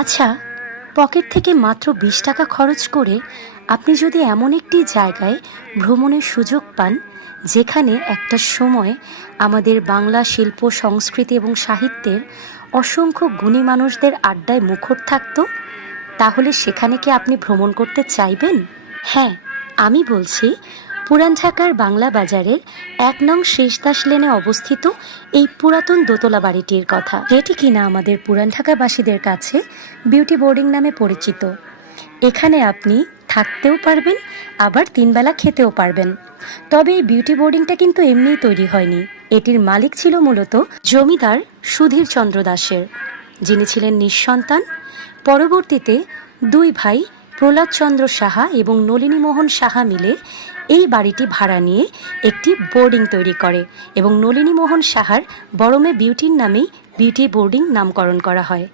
আচ্ছা, পকেট থেকে মাত্র 20 টাকা খরচ করে আপনি যদি এমন একটি জায়গায় ভ্রমণের সুযোগ পান, যেখানে একটা সময় আমাদের বাংলা শিল্প সংস্কৃতি এবং সাহিত্যের অসংখ্য গুণী মানুষদের আড্ডায় মুখর থাকতো, তাহলে সেখানে কি আপনি ভ্রমণ করতে চাইবেন? হ্যাঁ, আমি বলছি পুরান ঢাকার বাংলা বাজারের 1 নং শেষদাস লেনে অবস্থিত এই পুরাতন দোতলা বাড়িটির কথা, যেটি কিনা আমাদের পুরান ঢাকাবাসীদের কাছে বিউটি বোর্ডিং নামে পরিচিত। এখানে আপনি থাকতেও পারবেন, আবার 3 বেলা খেতেও পারবেন। তবে এই বিউটি বোর্ডিংটা কিন্তু এমনিই তৈরি হয়নি। এটির মালিক ছিল মূলত জমিদার সুধীর চন্দ্র দাসের, যিনি ছিলেন নিঃসন্তান। পরবর্তীতে 2 ভাই প্রহ্লাদ চন্দ্র সাহা এবং নলিনী মোহন সাহা মিলে এই বাড়িটি ভাড়া নিয়ে একটি বোর্ডিং তৈরি করে এবং নলিনী মোহন সাহার বড় মেয়ে বিউটির নামেই বিউটি বোর্ডিং নামকরণ করা হয়।